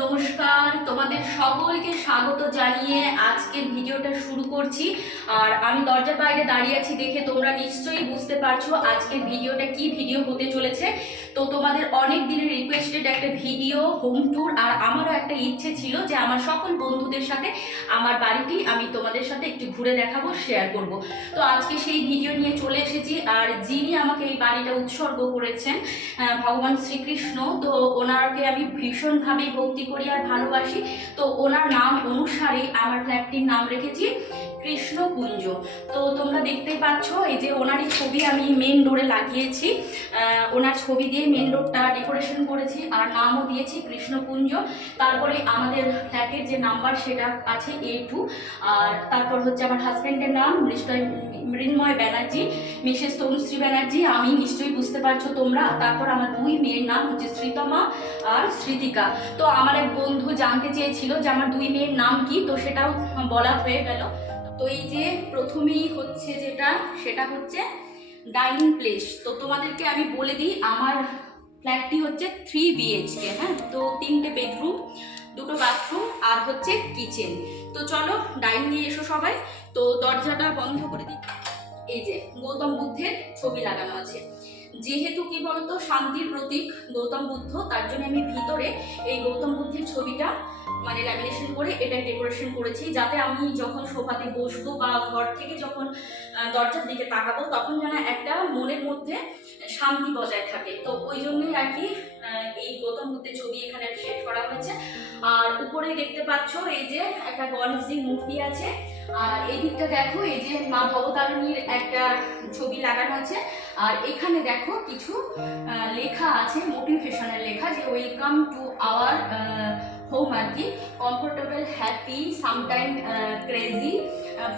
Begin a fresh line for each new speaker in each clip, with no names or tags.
নমস্কার, তোমাদের সকলকে স্বাগত জানিয়ে আজকে ভিডিওটা শুরু করছি। আর আমি দরজার বাইরে দাঁড়িয়ে আছি দেখে তোমরা নিশ্চয়ই বুঝতে পারছ আজকের ভিডিওটা কি ভিডিও হতে চলেছে। তো তোমাদের অনেক দিনের রিকোয়েস্টেড একটা ভিডিও হোম ট্যুর আর আমারও একটা ইচ্ছে ছিল যে আমার সকল বন্ধুদের সাথে আমার বাড়িটি আমি তোমাদের সাথে একটু ঘুরে দেখাবো শেয়ার করব। তো আজকে সেই ভিডিও নিয়ে চলে এসেছি, আর যিনি আমাকে এই বাড়িটা উৎসর্গ করেছেন ভগবান শ্রীকৃষ্ণ, তো ওনাকে আমি ভীষণভাবে ভক্তি করি আর ভালোবাসি। তো ওনার নাম অনুসারে আমার ফ্ল্যাটটির নাম রেখেছি কৃষ্ণকুঞ্জ। তো তোমরা দেখতেই পাচ্ছ, এই যে ওনারই ছবি আমি মেন ডোরে লাগিয়েছি। ওনার ছবি দিয়ে মেন ডোরটা ডেকোরেশন করেছি, আর নামও দিয়েছি কৃষ্ণকুঞ্জ। তারপরে আমাদের ফ্ল্যাটের যে নাম্বার সেটা আছে এ টু আর তারপর হচ্ছে আমার হাজব্যান্ডের নাম নিশ্চয় মৃন্ময় ব্যানার্জি, মিসেস তনুশ্রী ব্যানার্জি। আমি নিশ্চয়ই বুঝতে পারছ তোমরা। তারপর আমার দুই মেয়ের নাম হচ্ছে শ্রীতমা আর স্মৃতিকা তো আমার এক বন্ধু জানতে চেয়েছিল যে আমার দুই মেয়ের নাম কি, তো সেটাও বলা হয়ে গেল। তো এই যে প্রথমেই হচ্ছে যেটা, সেটা হচ্ছে ডাইনিং প্লেস তো তোমাদেরকে আমি বলে দিই, আমার ফ্ল্যাটটি হচ্ছে থ্রি বিএইচকে হ্যাঁ? তো তিনটে বেডরুম দুটো বাথরুম আর হচ্ছে কিচেন তো চলো ডাইনিংয়ে এসো সবাই। তো দরজাটা বন্ধ করে দিই। এই যে গৌতম বুদ্ধের ছবি লাগানো আছে। যেহেতু কি বলতো, শান্তির প্রতীক গৌতম বুদ্ধ, তার জন্য আমি ভিতরে এই গৌতম বুদ্ধের ছবিটা মানে ল্যামিনেশন করে এটা ডেকোরেশন করেছি। যাতে আমি যখন সোফাতে বসবো বা ঘর থেকে যখন দরজার দিকে তাকাবো, তখন যেন একটা মনের মধ্যে শান্তি বজায় থাকে। তো ওই জন্যই আর কি এই গৌতম বুদ্ধের ছবি এখানে সেট করা হয়েছে। আর উপরে দেখতে পাচ্ছ এই যে একটা গণেশজির মূর্তি আছে। আর এই দিকটা দেখো, এই যে মা ভবতারিণীর একটা ছবি লাগানো আছে। আর এখানে দেখো কিছু লেখা আছে মোটিভেশনের লেখা যে ওয়েলকাম টু আওয়ার হোম আর কি comfortable happy sometime crazy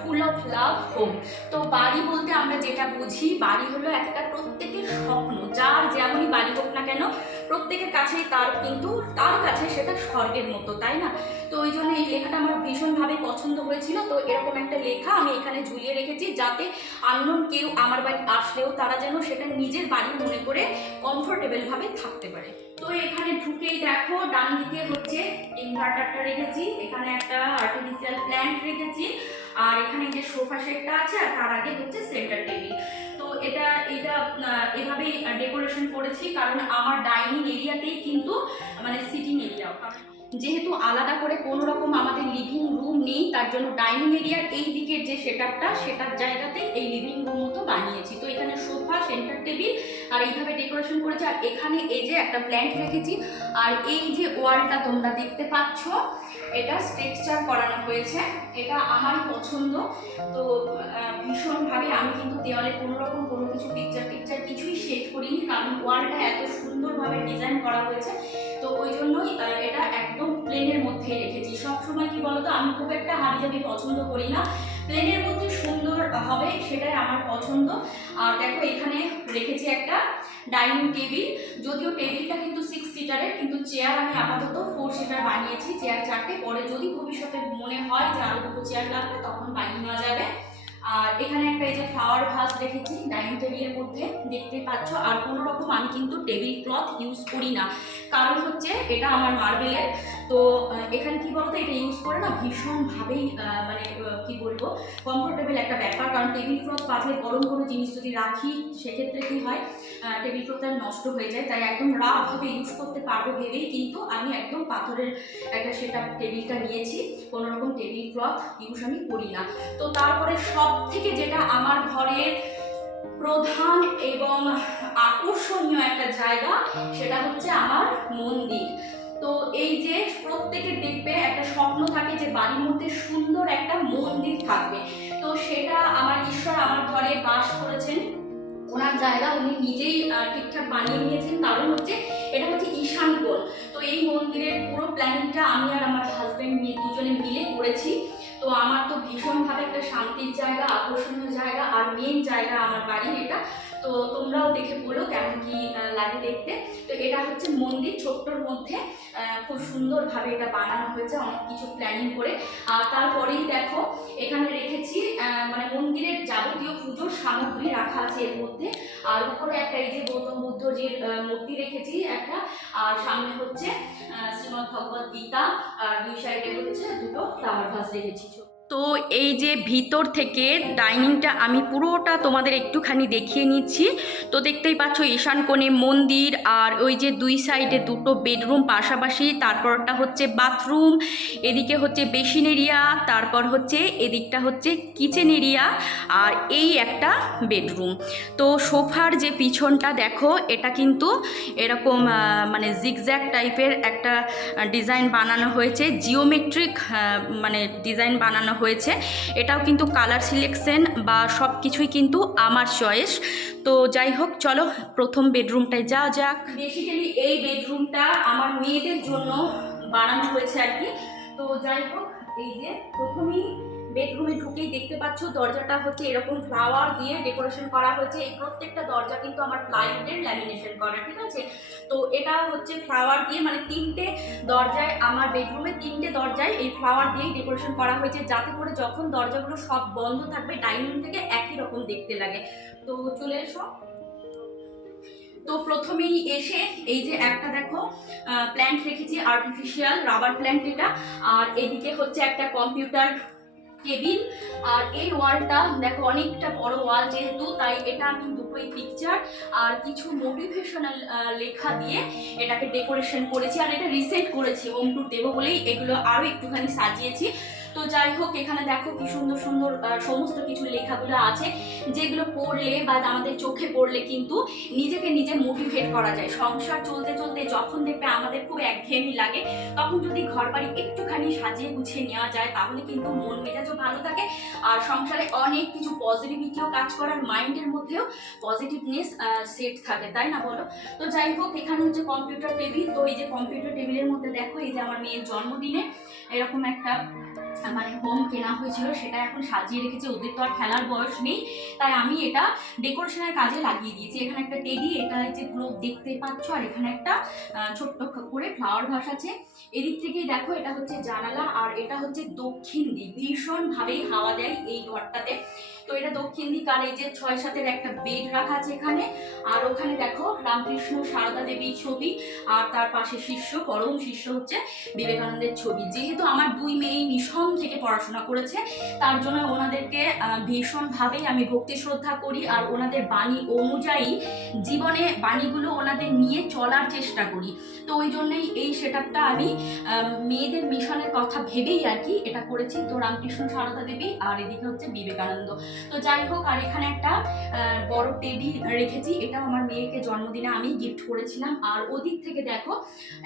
full of love home তো বাড়ি বলতে আমরা যেটা বুঝি, বাড়ি হলো একটা প্রত্যেকের স্বপ্ন। যার যেমনই বাড়ি হোক না কেন, প্রত্যেকের কাছেই তার, কিন্তু তার কাছে সেটা স্বর্গের মতো, তাই না? তো ওই জন্য এই লেখাটা আমার ভীষণভাবে পছন্দ হয়েছিল। তো এরকম একটা লেখা আমি এখানে ঝুলিয়ে রেখেছি, যাতে আননোন কেউ আমার বাড়ি আসলেও তারা যেন সেটা নিজের বাড়ি মনে করে কমফোর্টেবলভাবে থাকতে পারে। তো এখানে ঢুকেই দেখো ডান দিকে হচ্ছে ইনভার্টারটা রেখেছি, এখানে একটা আর্টিফিশিয়াল প্ল্যান্ট রেখেছি, আর এখানে যে সোফা সেটটা আছে, আর তার আগে হচ্ছে সেন্টার টেবিল তো এটা এটা এভাবেই ডেকোরেশন করেছি, কারণ আমার ডাইনিং এরিয়াতেই কিন্তু মানে সিটিং এরিয়াও যেহেতু আলাদা করে কোনো রকম আমাদের লিভিং রুম নেই, তার জন্য ডাইনিং এরিয়ার এই দিকের যে সেটআপটা সেটার জায়গাতেই এই লিভিং রুম মতো বানিয়েছি। তো এখানে সোফা সেন্টার টেবিল আর এইভাবে ডেকোরেশন করেছি। আর এখানে এই যে একটা প্ল্যান্ট রেখেছি, আর এই যে ওয়ালটা তোমরা দেখতে পাচ্ছ, এটা স্ট্রেকচার করানো হয়েছে। এটা আমার পছন্দ। তো ভীষণভাবে আমি কিন্তু দেওয়ালে কোনো রকম কোনো কিছু পিকচার টিকচার কিছুই সেট করিনি, কারণ ওয়ালটা এত সুন্দরভাবে ডিজাইন করা হয়েছে। ওই জন্যই এটা একদম প্লেনের মধ্যে রেখেছি। সবসময় কি বলতো, আমি খুব একটা হাবিজাবি পছন্দ করি না। প্লেনের মধ্যে সুন্দর হবে, সেটাই আমার পছন্দ। আর দেখো, এখানে রেখেছি একটা ডাইনিং টেবিল যদিও টেবিলটা কিন্তু সিক্স সিটারের কিন্তু চেয়ার আমি আপাতত ফোর সিটার বানিয়েছি চেয়ার চারটে। পরে যদি ভবিষ্যতে মনে হয় যে আরও দুটো চেয়ার লাগবে, তখন বানিয়ে নেওয়া যাবে। আর এখানে একটা এই যে ফ্লাওয়ার ভাস রেখেছি ডাইনিং টেবিলের মধ্যে দেখতে পাচ্ছ। আর কোনোরকম আমি কিন্তু টেবিল ক্লথ ইউজ করি না। কারণ হচ্ছে, এটা আমার মার্বেলের তো এখানে কি বলতো, এটা ইউজ করে না ভীষণভাবেই মানে কি বলব কমফোর্টেবল একটা ব্যাপার। কারণ টেবিল ক্লথ পাতলে গরম কোনো জিনিস যদি রাখি, সেক্ষেত্রে কি হয় টেবিল ক্লথটা নষ্ট হয়ে যায়। তাই একদম রাফভাবে ইউজ করতে পারব ভেবেই কিন্তু আমি একদম পাথরের একটা সেটা টেবিলটা নিয়েছি। কোনো রকম টেবিল ক্লথ ইউজ আমি করি না। তো তারপরে সব থেকে যেটা আমার ঘরের প্রধান এবং আকর্ষণীয় একটা জায়গা, সেটা হচ্ছে আমার মন্দির। তো এই যে প্রত্যেকের দেখবে একটা স্বপ্ন থাকে যে বাড়ির মধ্যে সুন্দর একটা মন্দির থাকবে। তো সেটা আমার ঈশ্বর আমার ঘরে বাস করেছেন। ওনার জায়গা উনি নিজেই ঠিকঠাক বানিয়ে নিয়েছেন। কারণ হচ্ছে এটা হচ্ছে ঈশান কোণ তো এই মন্দিরের পুরো প্ল্যানিংটা আমি আর আমার হাজব্যান্ড দুজনে মিলে করেছি। তো আমার তো ভীষণভাবে একটা শান্তির জায়গা, আকর্ষণীয় জায়গা আর মেন জায়গা আমার বাড়ি এটা। তো তোমরাও দেখে বলো কেমন কি লাগে দেখতে। তো এটা হচ্ছে মন্দির ছোট্টর মধ্যে খুব সুন্দরভাবে এটা বানানো হয়েছে, অনেক কিছু প্ল্যানিং করে। আর তারপরেই দেখো, এখানে রেখেছি মানে মন্দিরের যাবতীয় পুজোর সামগ্রী রাখা আছে এর মধ্যে। আর উপরে একটা এই যে গৌতম বুদ্ধজির মূর্তি রেখেছি একটা। আর সামনে হচ্ছে শ্রীমদ্ ভগবত গীতা। আর দুই সাইডে হচ্ছে দুটো ফ্লাওয়ার ভাস রেখেছি তো এই যে ভিতর থেকে ডাইনিংটা আমি পুরোটা তোমাদের একটুখানি দেখিয়ে নিচ্ছি। তো দেখতেই পাচ্ছ ঈশান কোণে মন্দির আর ওই যে দুই সাইডে দুটো বেডরুম পাশাপাশি তারপরটা হচ্ছে বাথরুম, এদিকে হচ্ছে বেসিন এরিয়া, তারপর হচ্ছে এদিকটা হচ্ছে কিচেন এরিয়া আর এই একটা বেডরুম। তো সোফার যে পিছনটা দেখো, এটা কিন্তু এরকম মানে জিগজ্যাগ টাইপের একটা ডিজাইন বানানো হয়েছে। জিওমেট্রিক মানে ডিজাইন বানানো হয়েছে। এটাও কিন্তু কালার সিলেকশন বা সব কিছুই কিন্তু আমার চয়েস তো যাই হোক, চলো প্রথম বেডরুমটায় যাওয়া যাক। বেসিক্যালি এই বেডরুমটা আমার মেয়েদের জন্য বানানো হয়েছে আর কি। তো যাই হোক, এই যে প্রথমেই বেডরুমে ঢুকেই দেখতে পাচ্ছ, দরজাটা হচ্ছে এরকম ফ্লাওয়ার দিয়ে ডেকোরেশন করা হয়েছে। এই প্রত্যেকটা দরজা কিন্তু আমার প্লাইউডের ল্যামিনেশন করা, ঠিক আছে? তো এটা হচ্ছে ফ্লাওয়ার দিয়ে মানে তিনটে দরজায়, আমার বেডরুমে তিনটে দরজায় এই ফ্লাওয়ার দিয়েই ডেকোরেশন করা হয়েছে, যাতে করে যখন দরজাগুলো সব বন্ধ থাকবে ডাইনিং থেকে একই রকম দেখতে লাগে। তো চলে এসো। তো প্রথমেই এসে এই যে একটা দেখো প্ল্যান্ট রেখেছি আর্টিফিশিয়াল রাবার প্ল্যান্ট এটা। আর এদিকে হচ্ছে একটা কম্পিউটার টেবিল আর এই ওয়ালটা, দেখো, অনেকটা বড় ওয়াল যেহেতু, তাই এটা আমি দুটোই পিকচার আর কিছু মোটিভেশনাল লেখা দিয়ে এটাকে ডেকোরেশন করেছি আর এটা রিসেট করেছি, ওম টু দেবো বলেই এগুলো আরও একটুখানি সাজিয়েছি। তো যাই হোক, এখানে দেখো কি সুন্দর সুন্দর সমস্ত কিছু লেখাগুলো আছে, যেগুলো পড়লে বা আমাদের চোখে পড়লে কিন্তু নিজেকে নিজে মোটিভেট করা যায়। সংসার চলতে চলতে যখন দেখবে আমাদের খুব একঘেয়েমি লাগে, তখন যদি ঘর বাড়ি একটুখানি সাজিয়ে গুছিয়ে নেওয়া যায়, তাহলে কিন্তু মন মেজাজও ভালো থাকে। আর সংসারে অনেক কিছু পজিটিভিটিও কাজ করার মাইন্ডের মধ্যেও পজিটিভনেস সেট থাকে, তাই না বলো? তো যাই হোক, এখানে হচ্ছে কম্পিউটার টেবিল তো এই যে কম্পিউটার টেবিলের মধ্যে দেখো, এই যে আমার মেয়ের জন্মদিনে এরকম একটা মানে হোম কেনা হয়েছিল, সেটা এখন সাজিয়ে রেখেছি ওদের তো আর খেলার বয়স নেই। তাই আমি এটা ডেকোরেশনের কাজে লাগিয়ে দিয়েছি। এখানে একটা টেডি এটা যে পুরো দেখতে পাচ্ছ, আর এখানে একটা ছোট্ট করে ফ্লাওয়ার ভাস আছে। এদিক থেকেই দেখো, এটা হচ্ছে জানালা, আর এটা হচ্ছে দক্ষিণ দিক। ভীষণভাবেই হাওয়া দেয় এই ঘরটাতে। তো এটা দক্ষিণ দিক, আর এই যে ছয় সাতের একটা বেড রাখা আছে এখানে। আর ওখানে দেখো, রামকৃষ্ণ সারদা দেবীর ছবি, আর তার পাশে শিষ্য, পরম শিষ্য হচ্ছে বিবেকানন্দের ছবি। যেহেতু আমার দুই মেয়ে মিশন থেকে পড়াশোনা করেছে। তার জন্য ওনাদেরকে ভীষণভাবেই আমি ভক্তি শ্রদ্ধা করি আর ওনাদের বাণী অনুযায়ী জীবনে বাণীগুলো ওনাদের নিয়ে চলার চেষ্টা করি। তো ওই জন্যই এই সেট আমি মেয়েদের মিশনের কথা ভেবেই আর কি এটা করেছি। তো রামকৃষ্ণ সারদা দেবী আর এদিকে হচ্ছে বিবেকানন্দ। তো যাই হোক, আর এখানে একটা বড় টেডি রেখেছি। এটা আমার মেয়েকে জন্মদিনে আমি গিফট করেছিলাম। আর ওদিক থেকে দেখো,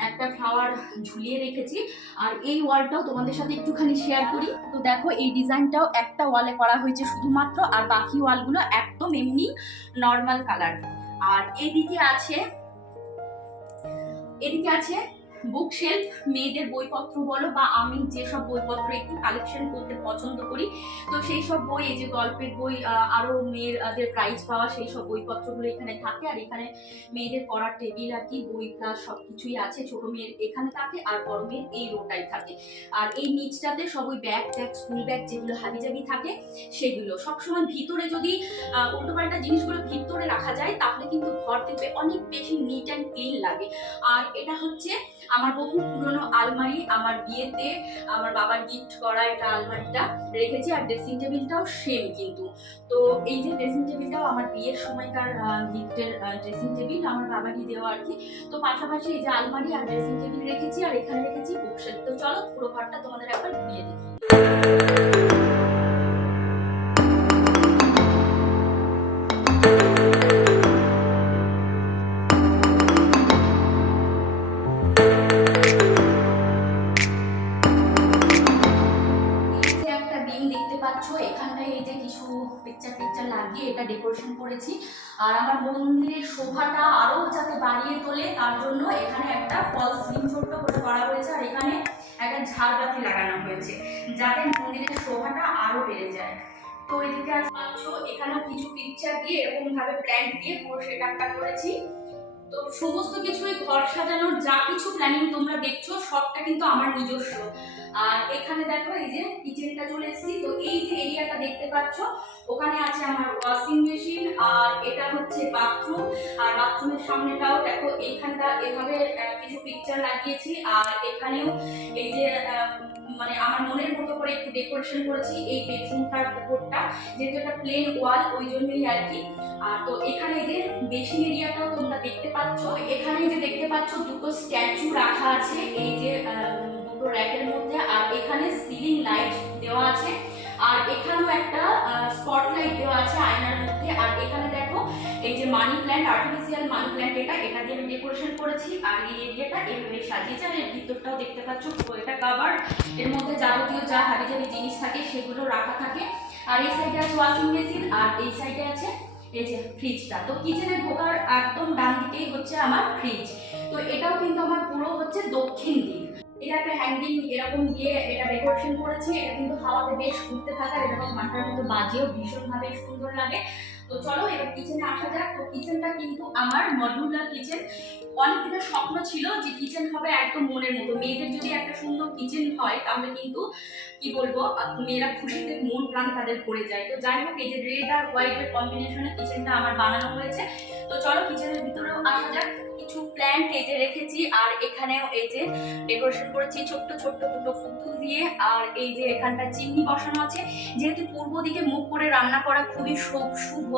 একটা ফ্লাওয়ার ঝুলিয়ে রেখেছি। আর এই ওয়ালটাও তোমাদের সাথে একটুখানি শেয়ার করি। তো দেখো, এই ডিজাইনটাও একটা ওয়ালে করা হয়েছে শুধুমাত্র, আর বাকি ওয়ালগুলো একদম এমনি নর্মাল কালার আর এদিকে আছে এদিকে আছে বুক শেলফ মেয়েদের বইপত্র বলো বা আমি যেসব বইপত্র একটু কালেকশন করতে পছন্দ করি তো সেই সব বই এই যে গল্পের বই আহ, আরও মেয়েদের প্রাইজ পাওয়া সেই সব বইপত্রগুলো এখানে থাকে। আর এখানে মেয়েদের পড়ার টেবিল আর কি বই ক্লাস সব কিছুই আছে। ছোট মেয়ের এখানে থাকে আর বড় মেয়ের এই রোটাই থাকে। আর এই নিচটাতে সব ওই ব্যাগ ট্যাগ স্কুল ব্যাগ যেগুলো হাবিজাবি থাকে সেগুলো। সবসময় ভিতরে যদি উল্টোপাল্টা জিনিসগুলো ভিতরে রাখা যায় তাহলে কিন্তু ঘর দেখবে অনেক বেশি নিট অ্যান্ড ক্লিন লাগে। আর এটা হচ্ছে আমার বহু পুরনো আলমারি, আমার বিয়েতে আমার বাবার গিফট করা এটা আলমারিটা রেখেছি আর ড্রেসিং টেবিলটাও সেম কিন্তু। তো এই যে ড্রেসিং টেবিলটাও আমার বিয়ের সময়কার গিফটের ড্রেসিং টেবিল আমার বাবারই দেওয়া আর কি। তো পাশাপাশি এই যে আলমারি আর ড্রেসিং টেবিল রেখেছি আর এখানে রেখেছি বুকশেল তো চলো পুরো ঘরটা তোমাদের একবার ঘুরিয়ে দেখি। ডেকোরেশন করেছি। আর আমার মন্দিরের শোভাটা আরও যাতে বাড়িয়ে তোলে, তার জন্য এখানে একটা ফল সিলিং ছোট্ট করে করা হয়েছে, আর এখানে একটা ঝাড়বাতি লাগানো হয়েছে, যাতে মন্দিরের শোভাটা আরও বেড়ে যায়। তো এদিকে আর পাচ্ছ, এখানেও কিছু পিকচার দিয়ে এরকমভাবে প্ল্যান্ট দিয়ে পুরো সেটআপটা করেছি। তো সমস্ত কিছুই ঘর সাজানোর যা কিছু প্ল্যানিং তোমরা দেখছ, সবটা কিন্তু আমার নিজস্ব। আর এখানে দেখো, এই যে কিচেনটা চলে এসেছি। তো এই যে এরিয়াটা দেখতে পাচ্ছ, ওখানে আছে আমার ওয়াশিং মেশিন আর এটা হচ্ছে বাথরুম আর বাথরুমের সামনেটাও দেখো, এইখানটা এভাবে কিছু পিকচার লাগিয়েছি। আর এখানেও এই যে মানে আমার মনের মতো করে একটু ডেকোরেশন করেছি এই বেডরুমটার উপরটা, যেহেতু একটা প্লেন ওয়াল ওই জন্যই আর কি। আর তো এখানে যে বেসিন এরিয়াটাও তোমরা দেখতে পাচ্ছ এখানে যে দেখতে পাচ্ছ দুটো স্ট্যাচু রাখা আছে, এই যে দুটো র্যাকের মধ্যে, আর এখানে সিলিং লাইট দেওয়া আছে, আর এখানেও একটা স্পটলাইট দেওয়া আছে আয়নার মধ্যে, আর এখানে দেখো, এই যে money plant artificial money plant এটা এটা দিয়ে আমি ডেকোরেশন করেছি, আর এই এরিয়াটা এইভাবে সাজিয়েছি, আর এর ভিতরটাও দেখতে পাচ্ছ, পুরো এটা কাভার এর মধ্যে যাবতীয় যা হাবিজাবি জিনিস থাকে, সেগুলো রাখা থাকে, আর এই সাইডে আছে ওয়াশিং মেশিন আর এই সাইডে আছে এই যে ফ্রিজটা তো কিচেনে ঢোকার একদম ডান দিকেই হচ্ছে আমার ফ্রিজ তো এটাও কিন্তু আমার পুরো হচ্ছে দক্ষিণ দিক। এটা একটা হ্যাঙ্গিং এরকম দিয়ে এটা ডেকোরেশন করেছি, এটা কিন্তু হাওয়াতে বেশ ঘুরতে থাকার, এরকম মাথার মতো বাজেও ভীষণভাবে সুন্দর লাগে। তো চলো এবার কিচেনে আসা যাক। তো কিচেনটা কিন্তু আমার মডুলার কিচেন অনেক দিনের স্বপ্ন ছিল যে কিচেন হবে একদম মনের মতো। মেয়েদের যদি একটা সুন্দর কিচেন হয়, তাহলে কিন্তু কি বলব, মেয়েরা খুশিতে মন প্রাণ তাদের ভরে যায়। তো যাই হোক, এই যে রেড আর হোয়াইটের কম্বিনেশনে কিচেনটা আমার বানানো হয়েছে। তো চলো কিচেনের ভিতরেও আসা যাক। কিছু প্ল্যান্ট এই যে রেখেছি, আর এখানেও এই যে ডেকোরেশন করেছি, ছোট্ট ছোট্ট দুটো পুতুল দিয়ে, আর এই যে এখানটা চিমনি বসানো আছে। যেহেতু পূর্ব দিকে মুখ করে রান্না করা খুবই শুভ শুভ,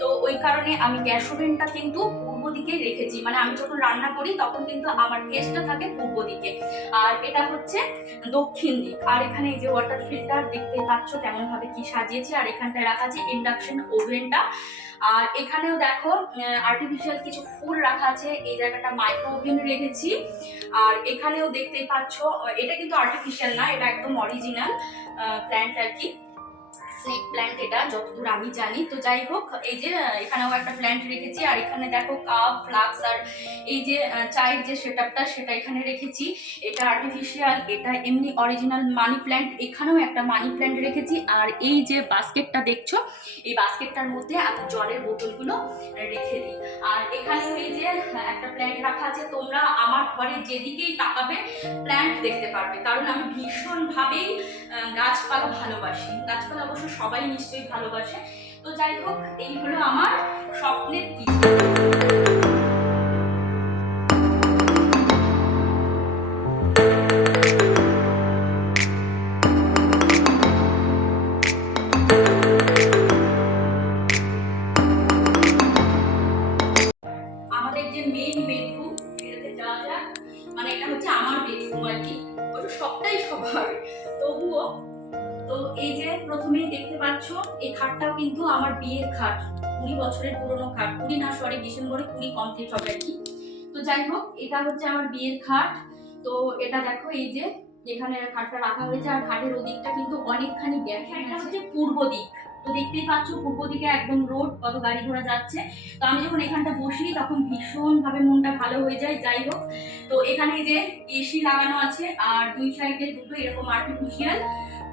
তো ওই কারণে আমি গ্যাস ওভেনটা কিন্তু পূর্ব দিকে রেখেছি। মানে আমি যখন রান্না করি, তখন কিন্তু আমার গ্যাসটা থাকে পূর্ব দিকে। আর এটা হচ্ছে দক্ষিণ দিক। আর এখানে এই যে ওয়াটার ফিল্টার দেখতে পাচ্ছ কেমন ভাবে কি সাজিয়েছি। আর এখানটায় রাখা আছে ইন্ডাকশন ওভেনটা আর এখানেও দেখো আর্টিফিশিয়াল কিছু ফুল রাখা আছে। এই জায়গাটা মাইক্রো ওভেন রেখেছি। আর এখানেও দেখতে পাচ্ছ, এটা কিন্তু আর্টিফিশিয়াল না, এটা একদম অরিজিনাল প্ল্যান্ট আর কি। সেই প্ল্যান্ট এটা, যতদূর আমি জানি। তো যাই হোক, এই যে এখানেও একটা প্ল্যান্ট রেখেছি, আর এখানে দেখো কাপ ফ্লাক্স আর এই যে চায়ের যে সেটআপটা সেটা এখানে রেখেছি। এটা আর্টিফিশিয়াল এটা এমনি অরিজিনাল মানি প্ল্যান্ট এখানেও একটা মানি প্ল্যান্ট রেখেছি। আর এই যে বাস্কেটটা দেখছ, এই বাস্কেটটার মধ্যে আমি জলের বোতলগুলো রেখে দিই। আর এখানেও এই যে, একটা প্ল্যান্ট রাখা আছে, তোমরা আমার ঘরে যেদিকেই তাকাবে প্ল্যান্ট দেখতে পারবে। কারণ আমি ভীষণভাবেই গাছপালা ভালোবাসি। গাছপালা অবশ্য সবাই নিশ্চয়ই ভালোবাসে। তো যাই হোক এই হলো আমার স্বপ্নের কিচেন দেখতে পাচ্ছ এই খাটটাও কিন্তু আমার বিয়ের খাট। কুড়ি বছরের পুরনো খাট। কুড়ি না সরি ডিসেম্বরে কুড়ি কমপ্লিট হবে আর কি। তো যাই হোক এটা হচ্ছে আমার বিয়ের খাট। তো এটা দেখো এই যে এখানে খাটটা রাখা হয়েছে। আর খাটের ওদিকটা কিন্তু অনেকখানি গ্যাপ এটা হচ্ছে পূর্ব দিক। তো দেখতেই পাচ্ছ পূর্ব দিকে একদম রোড কত গাড়ি ঘোড়া যাচ্ছে। তো আমি যখন এখানটা বসি তখন ভীষণভাবে মনটা ভালো হয়ে যায়। যাই হোক তো এখানে যে এসি লাগানো আছে আর দুই সাইডে দুটো এরকম আর্টিফিশিয়াল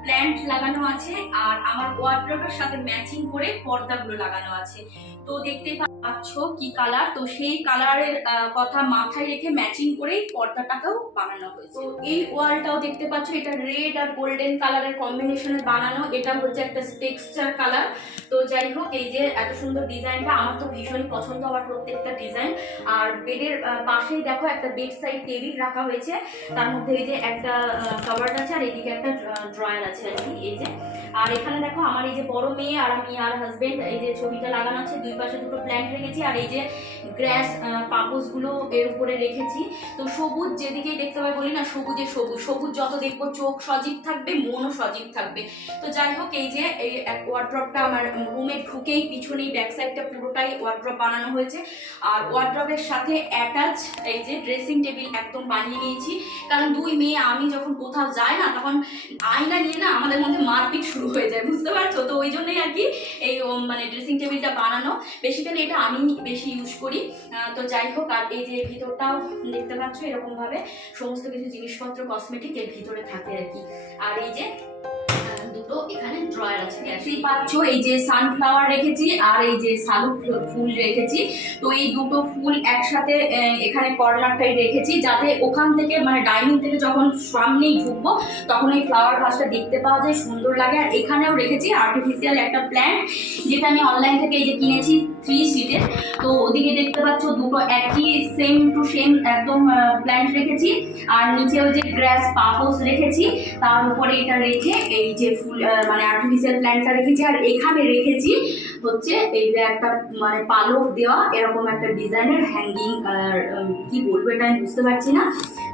প্ল্যান্ট লাগানো আছে আর আমার ওয়ার্ড্রপের সাথে ম্যাচিং করে পর্দাগুলো লাগানো আছে। তো দেখতে পাচ্ছ কি কালার তো সেই কালারের কথা মাথায় রেখে ম্যাচিং করেই পর্দাটাকেও বানানো হয়েছে। তো এই ওয়ালটাও দেখতে পাচ্ছ, এটা রেড আর গোল্ডেন কালারের কম্বিনেশনে বানানো। এটা হচ্ছে একটা টেক্সচার কালার তো যাই হোক, এই যে এত সুন্দর ডিজাইনটা, আমার তো ভীষণই পছন্দ আমার প্রত্যেকটা ডিজাইন। আর বেডের পাশেই দেখো একটা বেড সাইড টেবিল রাখা হয়েছে। তার মধ্যে এই যে একটা কভার আছে আর এদিকে একটা ড্রয়ার আছে। আর কি, এই যে। আর এখানে দেখো আমার এই যে বড় মেয়ে আর আমি আর হাজবেন্ড এই যে ছবিটা লাগানো আছে, দুই পাশে দুটো প্ল্যান্ট রেখেছি আর এই যে পাপোসগুলো এর উপরে রেখেছি। তো সবুজ যেদিকেই দেখতে পাই বলি না, সবুজে সবুজ। সবুজ যত দেখব চোখ সজীব থাকবে, মনও সজীব থাকবে। তো যাই হোক, এই যে, এই ওয়ার্ড্রপটা আমার রুমে ঢুকেই পিছনেই ব্যাক পুরোটাই ওয়ার্ড্রপ বানানো হয়েছে। আর ওয়ার্ড্রপের সাথে অ্যাটাচ এই যে ড্রেসিং টেবিল একদম বানিয়ে নিয়েছি। কারণ দুই মেয়ে, আমি যখন কোথাও যাই না, তখন আয়না নিয়ে না আমাদের মধ্যে মারপিট শুরু হয়ে যায়, বুঝতে পারছ? তো ওই জন্যই আর কি এই মানে ড্রেসিং টেবিলটা বানানো। বেসিক্যালি এটা আমি বেশি ইউজ করি। তো যাই হোক, আর এই যে ভিতরটাও দেখতে পাচ্ছ এরকমভাবে সমস্ত কিছু জিনিসপত্র কসমেটিক এর ভিতরে থাকে আর কি। আর এই যে দুটো এখানে ড্রয়ার আছে। দেখতেই পাচ্ছ, এই যে সানফ্লাওয়ার রেখেছি আর এই যে শালুক ফুল রেখেছি। তো এই দুটো ফুল একসাথে এখানে কর্নারটাই রেখেছি যাতে ওখান থেকে মানে ডাইনিং থেকে যখন সামনেই ঢুকবো, তখন এই ফ্লাওয়ার গাছটা দেখতে পাওয়া যায়, সুন্দর লাগে। আর এখানেও রেখেছি আর্টিফিশিয়াল একটা প্ল্যান্ট যেটা আমি অনলাইন থেকে এই যে কিনেছি। থ্রি সিটের তো ওদিকে দেখতে পাচ্ছ দুটো একই সেম টু সেম একদম প্ল্যান্ট রেখেছি। আর নিচে ওই যে গ্রাস পাপোস রেখেছি, তার উপরে এটা রেখে এই যে ফুল মানে আর্টিফিশিয়াল প্ল্যান্টটা রেখেছি। আর এখানে রেখেছি হচ্ছে এই যে একটা মানে পালক দেওয়া, এরকম একটা ডিজাইনের হ্যাঙ্গিং কি বলব এটা আমি বুঝতে পারছি না।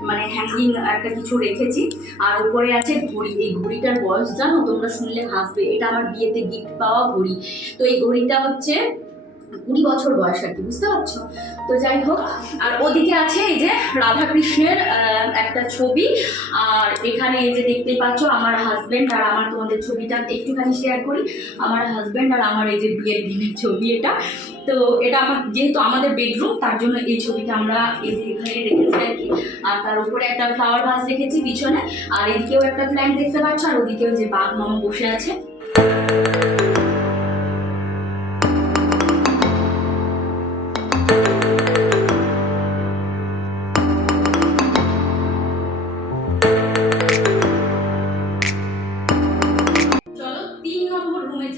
মানে হ্যাঙ্গিং একটা কিছু রেখেছি। আর উপরে আছে ঘড়ি। এই ঘড়িটার বয়স জানো? তোমরা শুনলে হাসবে। এটা আমার বিয়েতে গিফট পাওয়া ঘড়ি। তো এই ঘড়িটা হচ্ছে কুড়ি বছর বয়স আর কি, বুঝতে পারছ? তো যাই হোক, আর ওদিকে আছে এই যে রাধাকৃষ্ণের একটা ছবি। আর এখানে এই যে দেখতে পাচ্ছ, আমার হাজবেন্ড আর আমার তোমাদের ছবিটা একটুখানি শেয়ার করি। আমার হাজবেন্ড আর আমার এই যে বিয়ের দিনের ছবি এটা। তো এটা আমার, যেহেতু আমাদের বেডরুম তার জন্য এই ছবিটা আমরা এই যে এখানে রেখেছি আর কি। আর তার উপরে একটা ফ্লাওয়ার ভাস রেখেছি পিছনে। আর এদিকেও একটা প্ল্যান্ট দেখতে পাচ্ছ, আর ওদিকেও যে বাঘ মামা বসে আছে।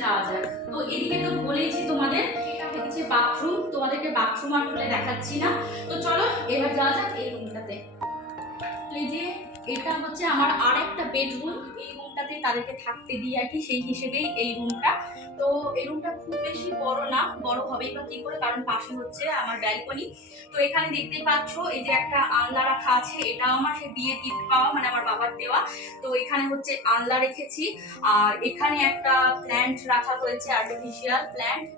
যাওয়া যায় তো এদিকে তো বলেইছি তোমাদের, এটা হচ্ছে বাথরুম তোমাদেরকে বাথরুম আর খুলে দেখাচ্ছি না। তো চলো, এবার যাওয়া যাক এই রুমটাতে তো এই যে এটা হচ্ছে আমার আর একটা বেডরুম এই রুমটাতে তাদেরকে থাকতে দিই আর কি, সেই হিসেবেই এই রুমটা তো এই রুমটা খুব বেশি বড় না, বড় হবেই বা কি করে, কারণ পাশে হচ্ছে আমার ব্যালকনি তো এখানে দেখতে পাচ্ছ, এই যে একটা আনলা রাখা আছে, এটাও আমার সে বিয়ে গিফট পাওয়া মানে আমার বাবার দেওয়া। তো এখানে হচ্ছে আনলা রেখেছি। আর এখানে একটা প্ল্যান্ট রাখা হয়েছে আর্টিফিশিয়াল প্ল্যান্ট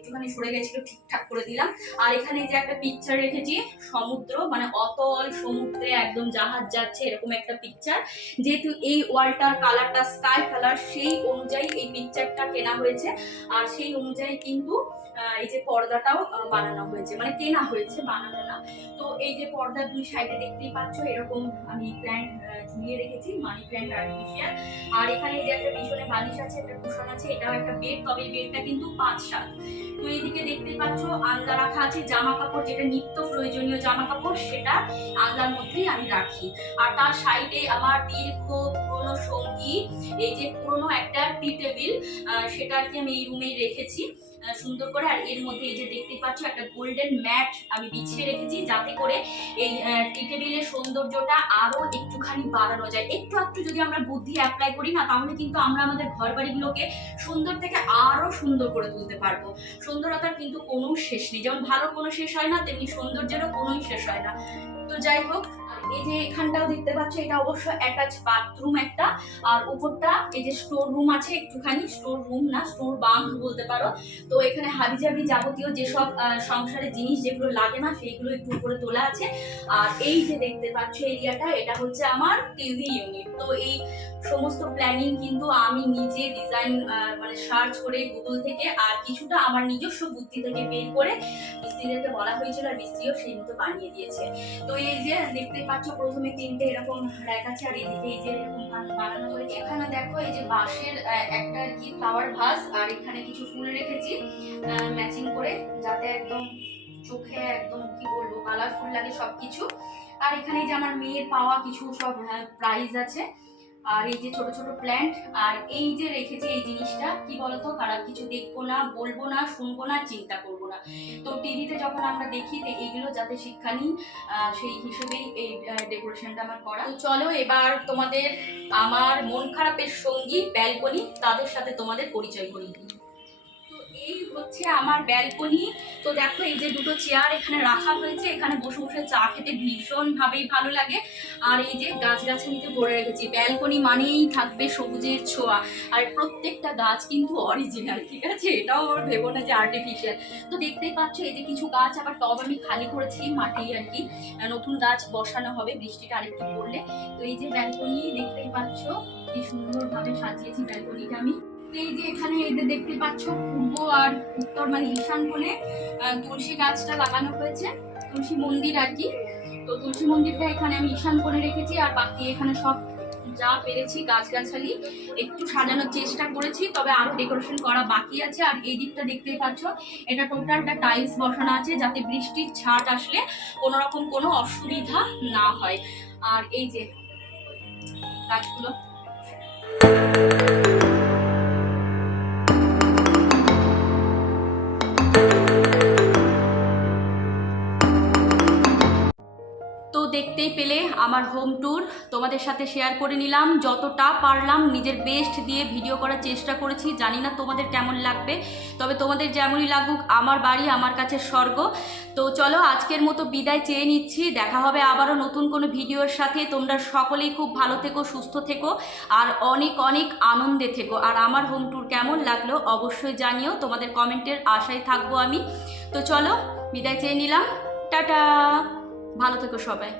একটুখানি সরে গেছিল, ঠিকঠাক করে দিলাম। আর এখানে যে একটা পিকচার রেখেছি, সমুদ্র মানে অতল সমুদ্রে একদম জাহাজ যাচ্ছে, এরকম একটা পিকচার যেহেতু এই ওয়ালটার কালারটা স্কাই কালার সেই অনুযায়ী এই পিকচারটা কেনা হয়েছে। আর সেই অনুযায়ী কিন্তু এই যে পর্দাটাও বানানো হয়েছে। মানে কেনা হয়েছে, বানানো না। তো এই যে পর্দার দুই সাইডে দেখতেই পাচ্ছ, এরকম আমি প্ল্যান্ট ঝুলিয়ে রেখেছি মানি প্ল্যান্ট আর্টিফিশিয়াল আর এখানে যে একটা পিছনে বালিশ আছে, একটা কুশন আছে, এটাও একটা বেড তবে বেডটা কিন্তু পাঁচ সাত তো এইদিকে দেখতে পাচ্ছ আলগা রাখা আছে জামা কাপড় যেটা নিত্য প্রয়োজনীয় জামা কাপড় সেটা আলগার মধ্যেই আমি রাখি। আর তার সাইডে আমার দীর্ঘ পুরনো সঙ্গী, এই যে পুরনো একটা টি টেবিল সেটা আর কি আমি এই রুমেই রেখেছি। সুন্দর করে, আর এর মধ্যে এই যে দেখতে পাচ্ছ একটা গোল্ডেন ম্যাট আমি বিছিয়ে রেখেছি যাতে করে এই টি টেবিলের সৌন্দর্যটা আরও একটুখানি বাড়ানো যায়। একটু একটু যদি আমরা বুদ্ধি অ্যাপ্লাই করি না, তাহলে কিন্তু আমরা আমাদের ঘর বাড়িগুলোকে সুন্দর থেকে আরও সুন্দর করে তুলতে পারব। সুন্দরতার কিন্তু কোনো শেষ নেই। যেমন ভালো কোনো শেষ হয় না, তেমনি সৌন্দর্যেরও কোনোই শেষ হয় না। তো যাই হোক এই যে এখানটাও দেখতে পাচ্ছ এটা অবশ্য অ্যাটাচ বাথরুম একটা। আর উপরটা এই যে স্টোর রুম আছে একটুখানি স্টোর রুম না স্টোর বাম বলতে পারো। তো এখানে হাবি হাবিজাবি যাবতীয় যেসব আহ, সংসারের জিনিস যেগুলো লাগে না সেইগুলো একটু উপরে তোলা আছে। আর এই যে দেখতে পাচ্ছ এরিয়াটা এটা হচ্ছে আমার টিভি ইউনিট তো এই সমস্ত প্ল্যানিং কিন্তু আমি নিজে ডিজাইন মানে সার্চ করে গুগল থেকে আর কিছুটা আমার নিজস্ব বুদ্ধি থেকে বের করে মিস্ত্রিদেরকে বলা হয়েছিল আর মিস্ত্রিও সেই মতো বানিয়ে দিয়েছে। তো এই যে দেখতে পাচ্ছ প্রথমে তিনটে এরকম আছে আর এদিকে এই যে এরকম বান- বানানো হয়েছে। এখানে দেখো এই যে বাঁশের একটা আর কি ফ্লাওয়ার ভাস আর এখানে কিছু ফুল রেখেছি ম্যাচিং করে যাতে একদম চোখে একদম কি বলব কালারফুল লাগে সবকিছু। আর এখানে যে আমার মেয়ের পাওয়া কিছু সব প্রাইজ আছে। আর এই যে ছোট ছোট প্ল্যান্ট আর এই যে রেখেছে এই জিনিসটা, কি বলতো, খারাপ কিছু দেখব না, বলব না, শুনব না, চিন্তা করব না। তো টিভিতে যখন আমরা দেখি এইগুলো যাতে শিক্ষা নিই সেই হিসেবেই এই ডেকোরেশনটা আমার করা। চলো এবার তোমাদের, আমার মন খারাপের সঙ্গী ব্যালকনি তাদের সাথে তোমাদের পরিচয় করিয়ে দিই। এই হচ্ছে আমার ব্যালকনি তো দেখো, এই যে দুটো চেয়ার এখানে রাখা হয়েছে। এখানে বসে বসে চা খেতে ভীষণ ভাবেই ভালো লাগে। আর এই যে গাছ গাছালিতে ভরে রেখেছি। ব্যালকনি মানেই থাকবে সবুজের ছোঁয়া। আর প্রত্যেকটা গাছ কিন্তু অরিজিনাল ঠিক আছে? এটাও আমার ভেবো না যে আর্টিফিশিয়াল তো দেখতেই পাচ্ছ, এই যে কিছু গাছ আবার টব আমি খালি করেছি মাটি আর কি। নতুন গাছ বসানো হবে, বৃষ্টিটা আরেকটু পড়লে। তো এই যে ব্যালকনি দেখতেই পাচ্ছ, কি সুন্দরভাবে সাজিয়েছি ব্যালকনিটা আমি। এই যে এখানে যে দেখতে পাচ্ছ পূর্ব আর উত্তর মানে ঈশান কোণে তুলসী গাছটা লাগানো হয়েছে, তুলসী মন্দির আর কি। তো তুলসী মন্দিরটা এখানে আমি ঈশান কোণে রেখেছি আর বাকি এখানে সব যা পেরেছি গাছগাছালি, একটু সাজানোর চেষ্টা করেছি, তবে আরও ডেকোরেশন করা বাকি আছে। আর এই দিকটা দেখতেই পাচ্ছ, এটা টোটালটা টাইলস বসানো আছে যাতে বৃষ্টির ছাট আসলে কোনো রকম কোনো অসুবিধা না হয়। আর এই যে গাছগুলো। দেখতেই পেলে আমার হোম ট্যুর তোমাদের সাথে শেয়ার করে নিলাম, যতটা পারলাম নিজের বেস্ট দিয়ে ভিডিও করার চেষ্টা করেছি। জানি না তোমাদের কেমন লাগবে, তবে তোমাদের যেমনই লাগুক, আমার বাড়ি, আমার কাছে স্বর্গ। তো চলো আজকের মতো বিদায় চেয়ে নিচ্ছি, দেখা হবে আবারও নতুন কোনো ভিডিওর সাথে। তোমরা সকলেই খুব ভালো থেকো, সুস্থ থেকো, আর অনেক অনেক আনন্দে থেকো। আর আমার হোম ট্যুর কেমন লাগল অবশ্যই জানিও, তোমাদের কমেন্টের আশায় থাকব আমি। তো চলো, বিদায় চেয়ে নিলাম। টাটা! ভালো থেকো সবাই।